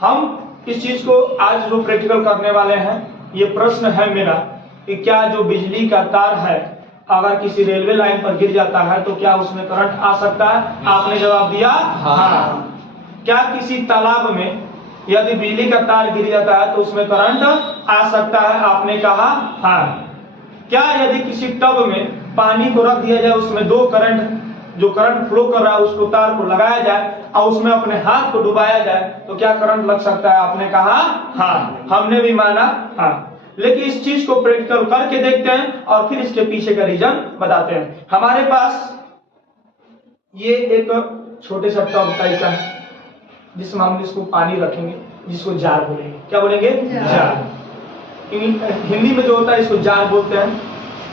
हम इस चीज को आज जो प्रैक्टिकल करने वाले हैं, ये प्रश्न है मेरा कि क्या जो बिजली का तार है अगर किसी रेलवे लाइन पर गिर जाता है तो क्या उसमें करंट आ सकता है? आपने जवाब दिया हाँ। क्या किसी तालाब में यदि बिजली का तार गिर जाता है तो उसमें करंट आ सकता है? आपने कहा हाँ। क्या यदि किसी टब में पानी को रख दिया जाए, उसमें दो करंट जो करंट फ्लो कर रहा है उसको तार को लगाया जाए और उसमें अपने हाथ को डुबाया जाए तो क्या करंट लग सकता है? आपने कहा हाँ। हमने भी माना हाँ। लेकिन इस चीज को प्रैक्टिकल करके देखते हैं और फिर इसके पीछे का रीजन बताते हैं। हमारे पास ये एक छोटे सा टब टाइप का है जिसमें हम इसको पानी रखेंगे, जिसको जार बोलेंगे। क्या बोलेंगे? जार। हिंदी में जो होता है इसको जार बोलते हैं,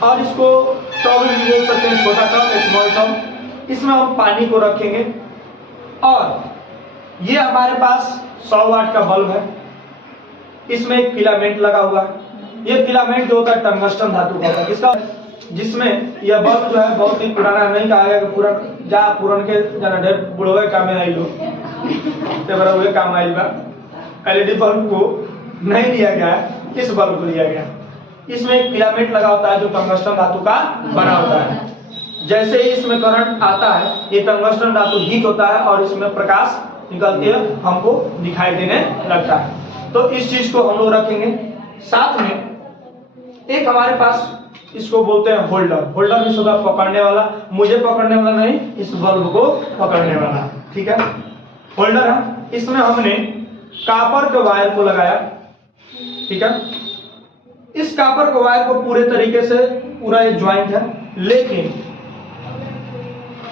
और इसको टब भी बोल सकते हैं, छोटा टब, स्मॉल टब। इसमें हम पानी को रखेंगे और ये हमारे पास 100 वाट का बल्ब है। इसमें एक फिलामेंट लगा हुआ है। ये फिलामेंट जो होता है टंगस्टन धातु का होता है। इसका जिसमें यह बल्ब जो है बहुत ही पुराना, नहीं कहा गया कि पुरान के जना ढेर बुढ़वे काम में आई लो ते काम आई बा। एलईडी बल्ब को नहीं लिया गया है, इस बल्ब को लिया गया। इसमें एक फिलामेंट लगा होता है जो टंगस्टन धातु का बना होता है। जैसे ही इसमें करंट आता है, ये टंगस्टन धातु हीट होता है और इसमें प्रकाश निकलते हुए हमको दिखाई देने लगता है। तो इस चीज को हम लोग रखेंगे। साथ में एक हमारे पास इसको बोलते हैं होल्डर। होल्डर भी होता है पकड़ने वाला, मुझे पकड़ने वाला नहीं, इस बल्ब को पकड़ने वाला। ठीक है, होल्डर है। इसमें हमने कॉपर के वायर को लगाया। ठीक है, इस कॉपर के वायर को पूरे तरीके से पूरा ये ज्वाइंट है, लेकिन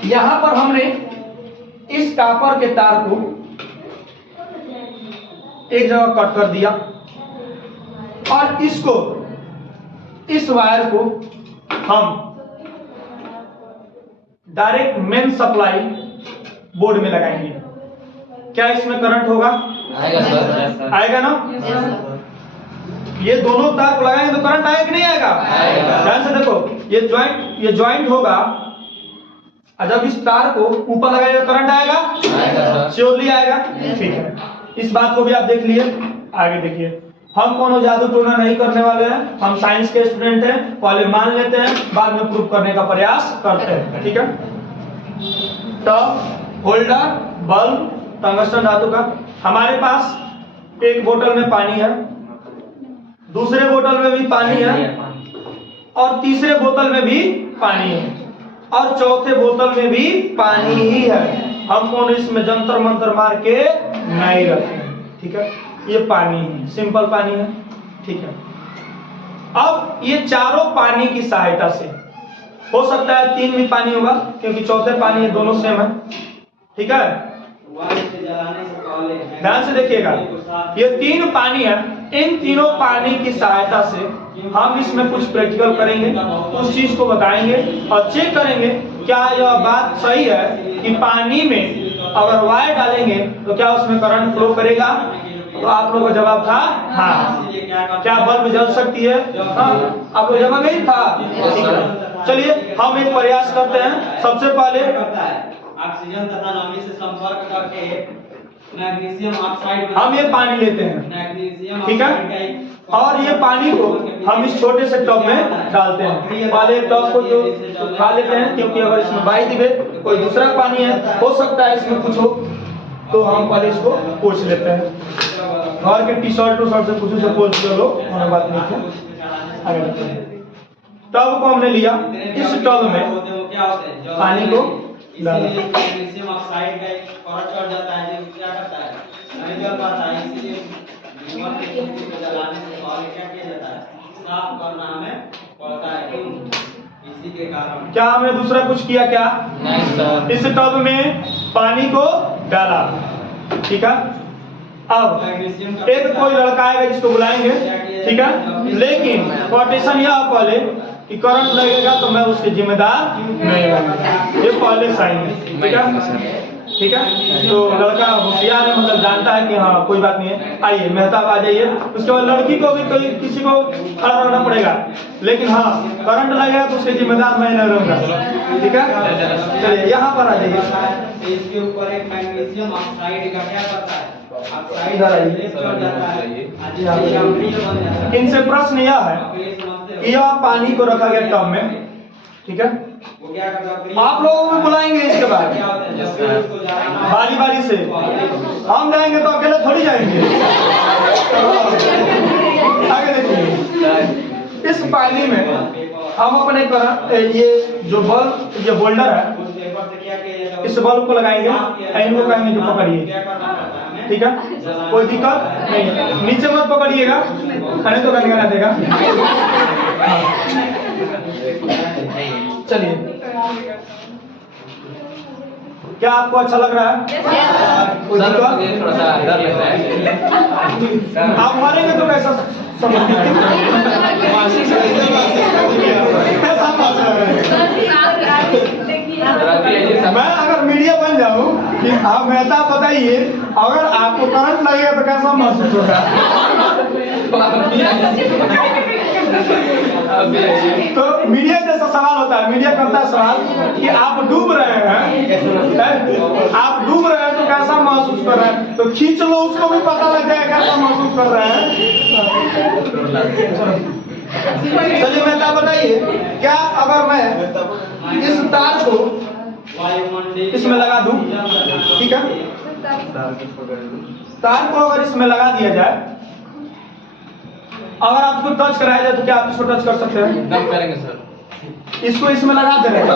यहां पर हमने इस कॉपर के तार को एक जगह कट कर दिया और इसको, इस वायर को हम डायरेक्ट मेन सप्लाई बोर्ड में लगाएंगे। क्या इसमें करंट होगा? आएगा सर। आएगा ना? ये दोनों तार को लगाएंगे तो करंट आएगा कि नहीं आएगा? ध्यान से देखो, ये ज्वाइंट होगा और जब इस तार को ऊपर लगाएगा करंट आएगा? श्योरली आएगा। ठीक है, इस बात को भी आप देख लिए। आगे देखिए, हम कोनो जादू टोना नहीं करने वाले हैं, हम साइंस के स्टूडेंट हैं। पहले मान लेते हैं, बाद में प्रूव करने का प्रयास करते हैं। ठीक है, टब, होल्डर, बल्ब, टंगस्टन धातु का। हमारे पास एक बोतल में पानी है, दूसरे बोतल में भी पानी है, और तीसरे बोतल में भी पानी है, और चौथे बोतल में भी पानी ही है। हम कौन इसमें जंतर मंतर मार के नहीं रखें। ठीक है, ये पानी है, सिंपल पानी है। ठीक है, अब ये चारों पानी की सहायता से, हो सकता है 3 भी पानी होगा क्योंकि चौथे पानी है, दोनों सेम है। ठीक है, ध्यान से देखिएगा, ये 3 पानी है। इन तीनों पानी की सहायता से हम इसमें कुछ प्रैक्टिकल करेंगे, उस चीज को बताएंगे और चेक करेंगे क्या यह बात सही है कि पानी में अगर वायर डालेंगे तो क्या उसमें करंट फ्लो करेगा। तो आप लोगों का जवाब था हाँ। क्या बल्ब जल सकती है? हाँ, आप लोग जवाब नहीं था। चलिए हम एक प्रयास करते हैं। सबसे पहले ऑक्सीजन तथा नमी से संपर्क करके मैग्नीशियम ऑक्साइड हम ये पानी लेते हैं। ठीक है, और ये पानी को हम इस छोटे से टब में डालते हैं। पहले टब को जो खा लेते हैं, क्योंकि अगर इसमें बाई दिवे कोई दूसरा पानी है, हो सकता है इसमें कुछ हो, तो हम पहले इसको पोंछ लेते हैं। घर के टी शर्ट से कुछ से पोंछ लो, हमें बात नहीं है। टब को हमने लिया, इस टब में पानी को मैग्नीशियम ऑक्साइड का करंट चढ़ जाता है, जो क्या करता है, नहीं जल पाता है। इसीलिए लीवर के कुछ को जलाने से पहले क्या किया जाता है, साफ करना हमें पड़ता है। क्यों? इसी के कारण। क्या हमने दूसरा कुछ किया? क्या नहीं सर। इस टब में पानी को डाला। ठीक है, अब एक कोई लड़का आएगा जिसको बुलाएंगे। ठीक है, लेकिन कोटेशन यह पहले कि करंट लगेगा तो मैं उसके जिम्मेदार नहीं हूँ, ये पहले साइन है। ठीक है, ठीक है, तो लड़का होशियार है, मतलब जानता है कि हाँ कोई बात नहीं है। आइए मेहताब आ जाइए। उसके बाद लड़की को भी कोई किसी को खड़ा रहना पड़ेगा, लेकिन हाँ करंट लगेगा तो उसके जिम्मेदार मैं नहीं रहूंगा। ठीक है, चलिए यहाँ पर आ जाइए। इसके ऊपर एक मैग्नीशियम ऑक्साइड का क्या करता है, ऑक्साइड इधर आइए। लेफ्ट चढ़ जाता है जिससे अम्लीय बन जाता है। इनसे प्रश्न यह है आप ये समझते हो? कि यह पानी को रखा गया टब में, ठीक है, वो क्या करता है? आप लोगों को बुलाएंगे इसके बाद क्या होता है? जब भी उसको जाना हो, बारी बारी से। हम जाएंगे तो अकेले थोड़ी जाएंगे। आगे देखिए, इस पानी में हम अपने ये जो बल्ब, ये होल्डर है, उस पेपर से क्या किया जाता है? इस बल्ब को लगाएंगे, इनको कहेंगे कि पकड़िए, क्या करना पड़ता है हमें? ठीक है, कोई दिक्कत नहीं है। नीचे मत पकड़िएगा, नहीं तो करने का ना देगा। चलिए, क्या आपको अच्छा लग रहा है? कोई सर दिक्कत? मुझे थोड़ा सा डर लग रहा है आप मरेंगे तो कैसा समझ में आएगा? कैसा मौसम लग रहा है? मैं अगर मीडिया बन जाऊं कि आप मेहता बताइए, अगर आपको करंट लगेगा तो कैसा महसूस होगा? तो मीडिया जैसा सवाल होता है, मीडिया करता है सवाल कि आप डूब रहे हैं, आप डूब रहे हैं तो कैसा महसूस कर रहे हैं? तो खींच लो, उसको भी पता लग जाएगा कैसा महसूस कर रहे हैं। चलिए मेहता बताइए, क्या अगर मैं इस तार को वायुमंडलीय इसमें लगा दूं, ठीक है, तार को अगर इसमें लगा दिया जाए, अगर आपको टच कराया जाए तो क्या आप इसको टच कर सकते हैं? एकदम करेंगे सर। इसको इसमें लगा दे रहे हैं।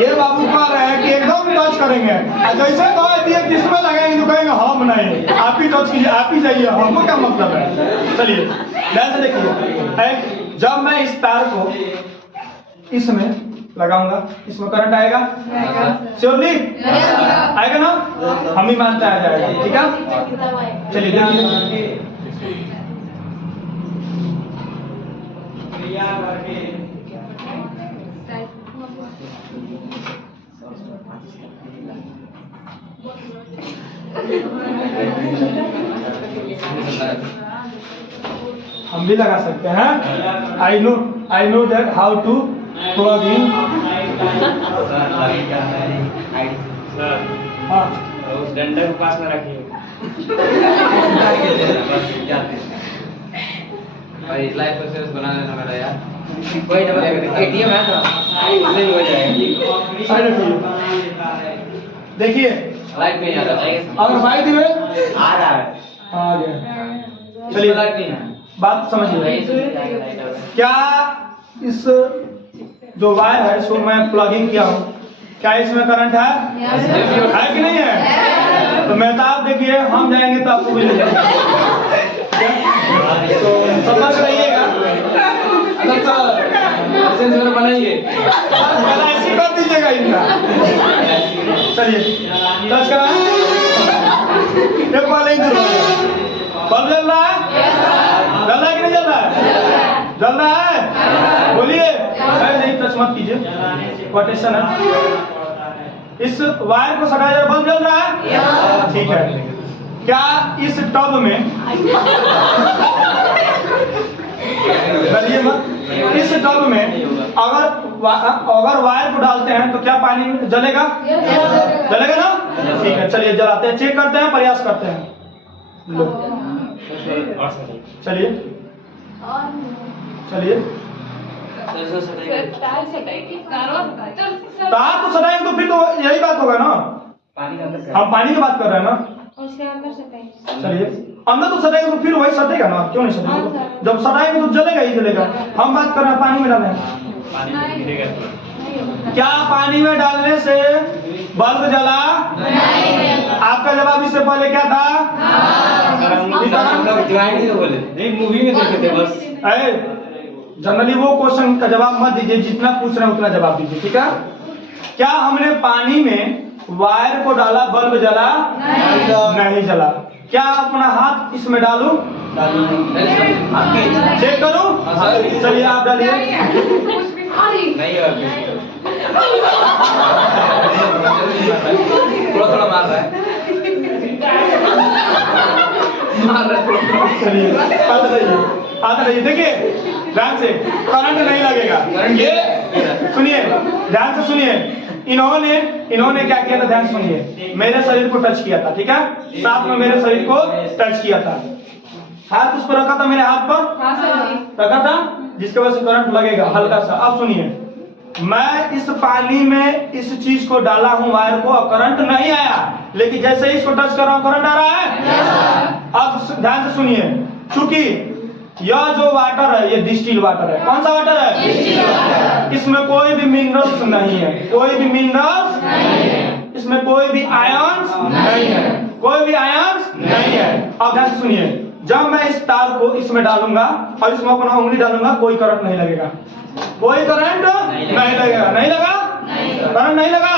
ये बाबू कह रहे हैं कि एकदम टच करेंगे, और जैसे कह दिए किसमें लगाएंगे तो कहेंगे हम नहीं, आप ही टच कीजिए, आप ही जाइए, हमको क्या मतलब है। चलिए ध्यान से देखिए, जब मैं इस तार को इसमें लगाऊंगा, इसमें करंट आएगा, श्योरली आएगा ना? हम ही मानते आ जाएगा, ठीक है। चलिए देखिए, क्रिया करके हम भी लगा सकते हैं। I know that how to plug in. हाँ, उस डंडे को पास में रखिए। भाई लाइफ इंश्योरेंस बना लेना मेरा यार। कोई डबल एटीएम है तो उससे भी हो जाएगा। साइड रखिए। देखिए, लाइट नहीं आ रहा है। अगर भाई दिवे आ रहा है। आ गया। चलिए लाइट नहीं है। बात समझिए, क्या इस जो वायर है इसको मैं प्लगिंग किया हूँ, क्या इसमें करंट है? है कि नहीं है? तो मेहताब देखिए, हम जाएंगे तो आपको भी ले जाएंगे। तो समझ रहिएगा। सेंसर बनाइए। ऐसी कर दीजिएगा इनका। चलिए टच कराएं। एक बार नहीं जल रहा है, बल्ब जल रहा है? जल रहा है कि नहीं जल रहा है? जल रहा है? बोलिए। नहीं टच मत कीजिए, कोटेशन है। इस वायर को सटाया जाए, बल्ब जल रहा है? ठीक है। क्या इस टब में इस टब में अगर वायर को डालते हैं तो क्या पानी जलेगा? जलेगा ना? ठीक है, चलिए जलाते हैं, चेक करते हैं, प्रयास करते हैं। चलिए चलिए, तार तो सटाएंगे तो फिर तो यही बात होगा ना, हम पानी की बात कर रहे हैं ना। चलिए, अंदर तो सटाएंगे तो फिर वही सटेगा ना, क्यों नहीं सटेगा? जब सटाएंगे तो जलेगा ही जलेगा। हम बात कर रहे हैं पानी में डालने। क्या पानी में डालने से बल्ब जला? आपका जवाब इससे पहले क्या था? मूवी में देखे थे बस। जनरली वो क्वेश्चन का जवाब मत दीजिए, जितना पूछ रहे हैं उतना जवाब दीजिए, ठीक है। क्या हमने पानी में वायर को डाला, बल्ब जला? नहीं जला। क्या अपना हाथ इसमें डालूं? चेक करूं? चलिए आप डालिए। थोड़ा थोड़ा मार रहा है। चलिए आता रहिए, देखिए ध्यान से, करंट नहीं लगेगा। ये सुनिए, ध्यान से सुनिए, इन्होंने क्या किया था, ध्यान सुनिए, मेरे शरीर को टच किया था, ठीक है, साथ में मेरे शरीर को टच किया था, हाथ उस पर रखा था, मेरे हाथ पर रखा था, जिसकी वजह से करंट लगेगा हल्का सा। अब सुनिए, मैं इस पानी में इस चीज को डाला हूं वायर को, अब करंट नहीं आया, लेकिन जैसे ही इसको टच कर रहा हूं करंट आ रहा है। अब ध्यान से सुनिए, चूंकि यह जो वाटर है ये डिस्टिल वाटर है। कौन सा वाटर है? इसमें कोई भी मिनरल्स नहीं है, कोई भी मिनरल्स नहीं है, इसमें कोई भी आयन्स नहीं है, कोई भी आयन्स नहीं है। अब ध्यान से सुनिए, जब मैं इस तार को इसमें डालूंगा और इसमें अपना उंगली डालूंगा, कोई करंट नहीं लगेगा, कोई करंट नहीं लगेगा, नहीं लगा, करंट नहीं लगा।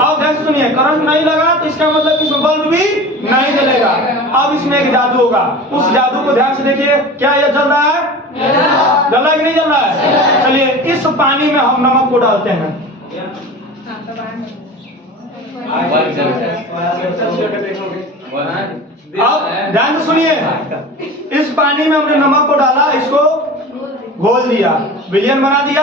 अब ध्यान से सुनिए, करंट नहीं लगा तो इसका मतलब इसमें बल्ब भी नहीं जलेगा। अब इसमें एक जादू होगा, उस जादू को ध्यान से देखिए, क्या यह जल रहा है? जल रहा है कि नहीं जल रहा है? चलिए इस पानी में हम नमक को डालते हैं, अब ध्यान से सुनिए, इस पानी में हमने नमक को डाला, इसको घोल दिया, विलयन बना दिया।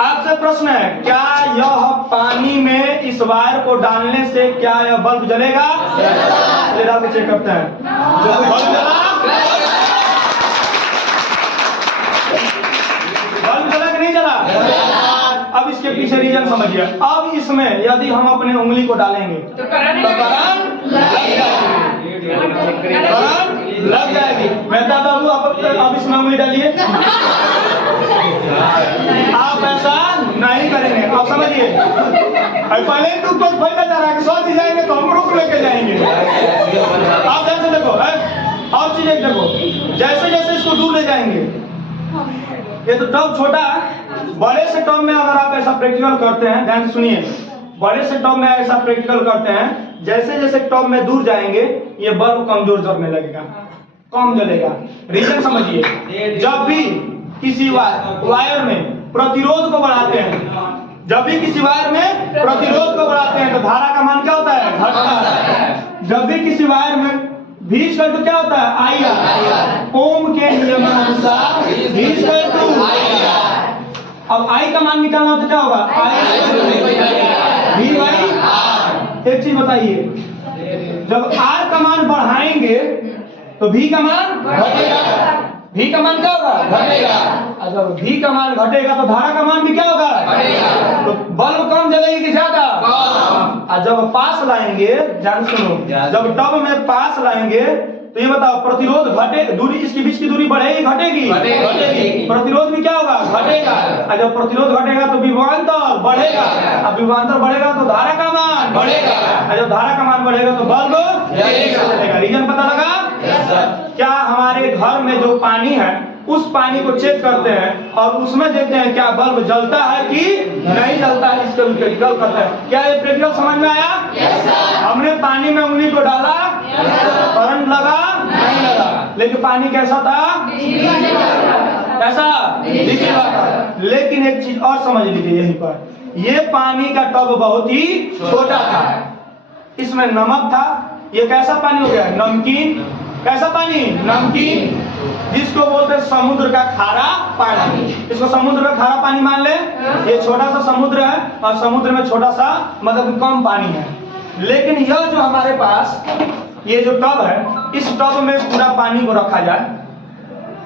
आपसे प्रश्न है, क्या यह पानी में इस वायर को डालने से क्या यह बल्ब जलेगा? चलिए डाल के चेक करते हैं, बल्ब जला? बल्ब जला कि नहीं जला? अब इसके पीछे रीजन समझिए। अब इसमें यदि हम अपने उंगली को डालेंगे तो करंट लग जाएगी। मेहता बाबू अब इसमें उंगली डालिए, आप ऐसा नहीं करेंगे। अब समझिए, पहले तो कुछ फैला जा रहा है कि 100 चीज जाएंगे तो हम रुक लेके जाएंगे। आप ध्यान से देखो, और चीज एक देखो, जैसे जैसे इसको दूर ले जाएंगे, ये तो टब छोटा है, बड़े से टब में अगर आप ऐसा प्रैक्टिकल करते हैं, ध्यान से सुनिए, बड़े से टब में ऐसा प्रैक्टिकल करते हैं, जैसे जैसे टब में दूर जाएंगे ये बल्ब कमजोर जलने लगेगा, कम जलेगा। रीजन समझिए, जब भी किसी वायर में प्रतिरोध को बढ़ाते हैं, जब भी किसी वायर में प्रतिरोध को बढ़ाते हैं तो धारा का मान क्या होता है? घटता है। जब भी किसी वायर में V इक्वल टू क्या होता है? IR, ओम के नियमानुसार V इक्वल टू IR। अब I का मान निकालना हो तो क्या होगा? V by R। एक चीज बताइए, जब R का मान बढ़ाएंगे तो V का मान घटेगा, V का मान क्या होगा? घटेगा। जब V का मान घटेगा तो धारा का मान भी क्या होगा? घटेगा। तो बल्ब कम जलेगी कि ज्यादा? और जब पास लाएंगे, ध्यान सुनो, जब टब में पास लाएंगे तो ये बताओ, प्रतिरोध घटे, दूरी इसके बीच की दूरी बढ़ेगी घटेगी? घटेगी। प्रतिरोध भी क्या होगा? घटेगा। और जब प्रतिरोध घटेगा तो विभवांतर बढ़ेगा, अब विभवांतर बढ़ेगा तो धारा का मान बढ़ेगा, और जब धारा का मान बढ़ेगा तो बल्ब जलेगा। रीजन पता लगा? क्या हमारे घर में जो पानी है उस पानी को चेक करते हैं और उसमें देखते हैं क्या बल्ब जलता है कि नहीं जलता है, इसका प्रैक्टिकल करते हैं। क्या ये प्रैक्टिकल समझ में आया? हमने पानी में उंगली को डाला, करंट लगा? नहीं लगा। लेकिन पानी कैसा था? कैसा? Distil water. लेकिन एक चीज और समझ लीजिए, यहीं पर ये पानी का टब बहुत ही छोटा था, इसमें नमक था, ये कैसा पानी हो गया? नमकीन। कैसा पानी? नमकीन, जिसको बोलते हैं समुद्र का खारा पानी। इसको समुद्र का खारा पानी मान ले। ये छोटा सा समुद्र है और समुद्र में छोटा सा मतलब कम पानी है। लेकिन यह जो हमारे पास ये जो टब है, इस टब में पूरा पानी को रखा जाए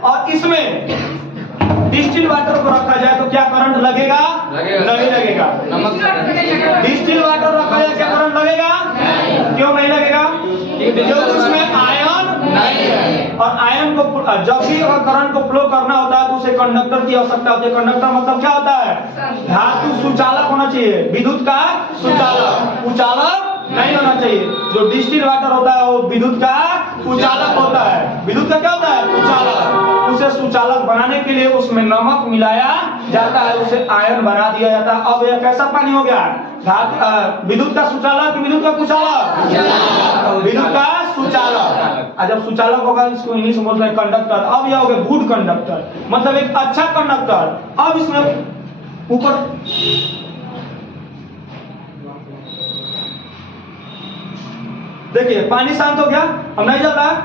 और इसमें डिस्टिल वाटर को रखा जाए तो क्या करंट लगेगा? नहीं लगेगा। डिस्टिल वाटर रखा जाए क्या करंट लगेगा? क्यों नहीं लगेगा? क्योंकि उसमें आयन नहीं है, और आयन को जब भी करंट को फ्लो करना होता है तो उसे कंडक्टर की आवश्यकता होती है। कंडक्टर मतलब क्या होता है? धातु सुचालक होना चाहिए, विद्युत का सुचालक, उचालक नहीं होना चाहिए। जो डिस्टिल वाटर होता है वो विद्युत का उचालक होता है। विद्युत का क्या होता है? उचालक। उसे सुचालक बनाने के लिए उसमें नमक मिलाया जाता है, उसे आयन बना दिया जाता है। अब यह कैसा पानी हो गया? विद्युत का सुचालक, विद्युत का कुचालक, विद्युत का सुचालक। जब सुचालक होगा इसको इंग्लिश में बोलते हैं कंडक्टर। अब यह हो गया गुड कंडक्टर, मतलब एक अच्छा कंडक्टर। अब इसमें ऊपर देखिए पानी शांत हो गया, अब नहीं जल रहा है,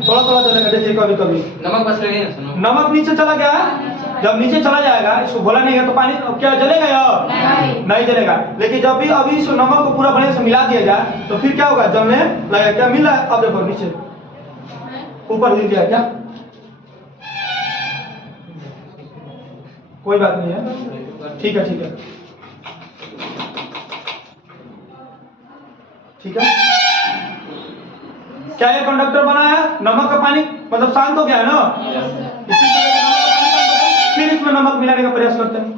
थोड़ा थोड़ा जलेगा। देखिए कभी कभी नमक बस लगे ना, सुनो। नमक नीचे चला गया है, जब नीचे चला जाएगा, इसको घोला नहीं है तो पानी क्या जलेगा या नहीं जलेगा। लेकिन जब भी अभी इस नमक को पूरा बढ़िया से मिला दिया जाए तो फिर क्या होगा, जलने लगेगा। क्या मिल रहा है? अब देखो नीचे ऊपर हिल गया क्या? कोई बात नहीं है, ठीक है ठीक है ठीक है। क्या ये कंडक्टर बना है? नमक का पानी मतलब शांत हो गया है ना? इसी तरह से नमक का पानी शांत हो गया, फिर इसमें नमक मिलाने का प्रयास करते हैं।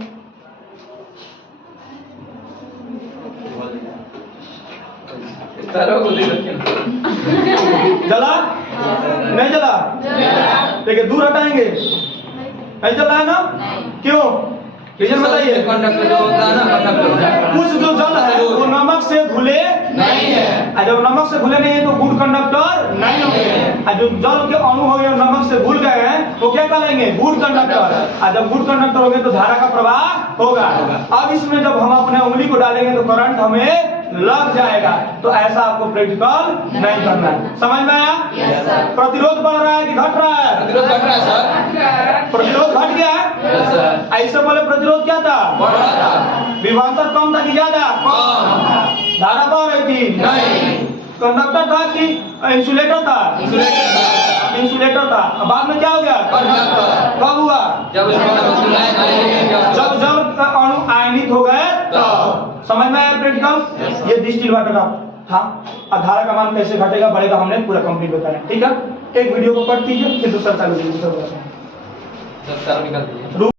जला नहीं जला? देखिए दूर हटाएंगे, नहीं जला है ना? क्यों? रीजन बताइए। कंडक्टर जो होता है ना, कंडक्टर कुछ जो जल है वो नमक से घुले नहीं है। और जब नमक से घुले नहीं है तो गुड कंडक्टर नहीं होंगे। और जो जल के अणु हो गए नमक से घुल गए हैं तो क्या कहलाएंगे? Good conductor. और जब गुड कंडक्टर हो गए तो धारा का प्रवाह होगा। अब इसमें जब हम अपने उंगली को डालेंगे तो करंट हमें लग जाएगा। तो ऐसा आपको प्रैक्टिकल नहीं करना है। समझ में आया? प्रतिरोध बढ़ रहा है कि घट रहा है? प्रतिरोध घट रहा है सर। प्रतिरोध घट गया है। Yes sir. ऐसे पहले प्रतिरोध क्या था? बढ़ रहा था। विभवांतर कम था कि ज्यादा? कम। धारा बढ़ रही थी? नहीं। कंडक्टर था कि इंसुलेटर था? इंसुलेटर था। इंसुलेटर था। अब बाद में क्या हो गया? कंडक्टर। कब हुआ? जब उसको जब जल का अणु आयनित हो गए तब। समझ में आया प्रैक्टिकल? ये डिस्टिल वाटर का था। और धारा का मान कैसे घटेगा बढ़ेगा हमने पूरा कंप्लीट बताया। ठीक है, एक वीडियो को कट कीजिए फिर दूसरा चालू कीजिए। सर निकाल दीजिए।